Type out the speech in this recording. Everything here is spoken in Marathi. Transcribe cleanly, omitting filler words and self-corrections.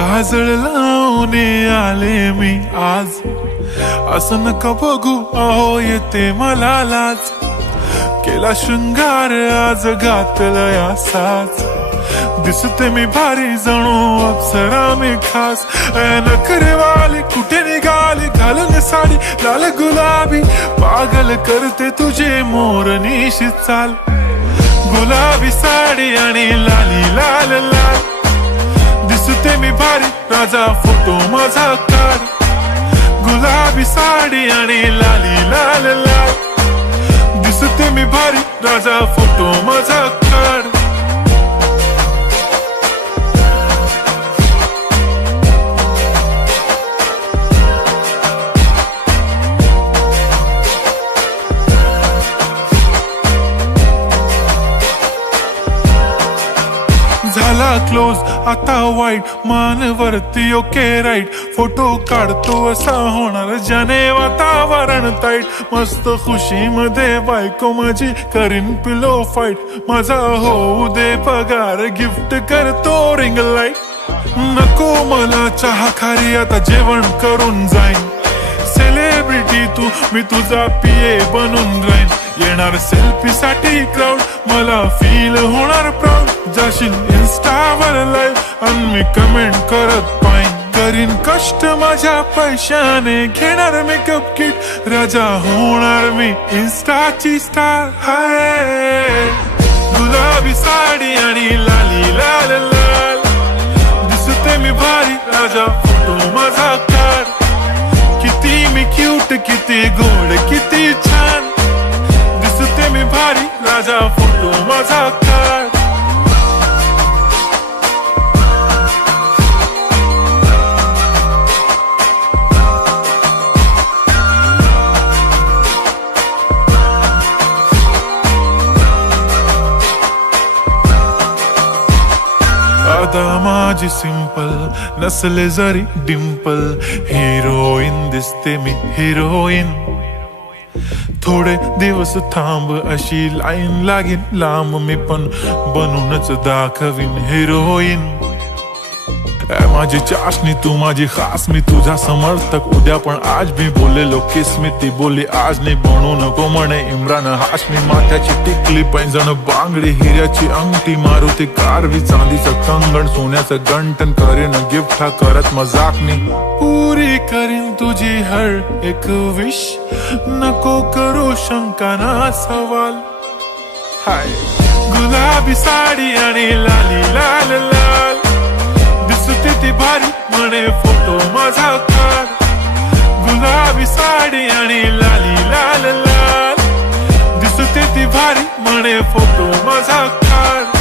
काजळ लावून आले मी आज, असं नका बघू अहो येते मला लाज. केला शृंगार आज घातला असाच, दिसते मी भारी जणू अप्सरा मी खास. नखरेवाली कुठे निघाली घालून साडी लाल गुलाबी, पागल करते तुझे मोरनीशी चाल. गुलाबी साडी आणि लाली लाल लाल, दिसते मी भारी राजा फोटो माझा काढ. गुलाबी साडी आणि लाली लाल लाल, दिसते मी भारी राजा फोटो माझा काढ. झाला क्लोज आता वाईट, मान वरती ओके राईट. फोटो काढतो असा होणार ज्याने वातावरण ताईट. मस्त खुशी मध्ये बायको माझी करीन पिलो फाईट. माझा होऊ दे पगार गिफ्ट करतो रिंग लाईट. नको मला चहा खारी आता जेवण करून जाईन. सेलिब्रिटी तू मी तुझा पिये बनून राहीन. येणार सेल्फी साठी क्राऊड मला फील होणार प्राऊड. जाशील इन्स्टावर लाईव्ह आणि मी कमेंट करत पाईन. करीन कष्ट माझ्या पैशाने घेणार मेकअप किट. राजा होणार मी इन्स्टाची स्टार. हाय गुलाबी साडी आणि लाली लाल लाल, दिसते मी भारी राजा फोटो माझा काढ. किती मी क्यूट किती गोड किती छान, दिसते मी भारी राजा फोटो माझा काढ. आता माझी सिंपल नसले जरी डिंपल, हिरोईन दिसते मी हिरोईन. थोडे दिवस थांब अशी लाईन लागेल लांब, मी पण बनूनच दाखवीन हिरोईन. माझी चाशनी तू माझी खास, मी तुझा समर्थक उद्या पण आज मी बोलेलो किस मी. ती बोली आज नाही बनू नको म्हणे इम्रान हाशमी. माथ्याची टिकली पैंजण बांगडी हिऱ्याची अंगठी, मारुती कारवी चांदीचं कंगण सोन्याचं गंटन. करीन गिफ्ट हा करत मजाकनी, पुरी करीन तुझी हर एक विश. नको करू शंका ना सवाल. हाय गुलाबी साडी आणि लाली लाल लाल, दिसते ती भारी म्हणे फोटो माझा काढ. गुलाबी साडी आणि लाली लाल लाल, दिसते ती भारी म्हणे फोटो माझा काढ.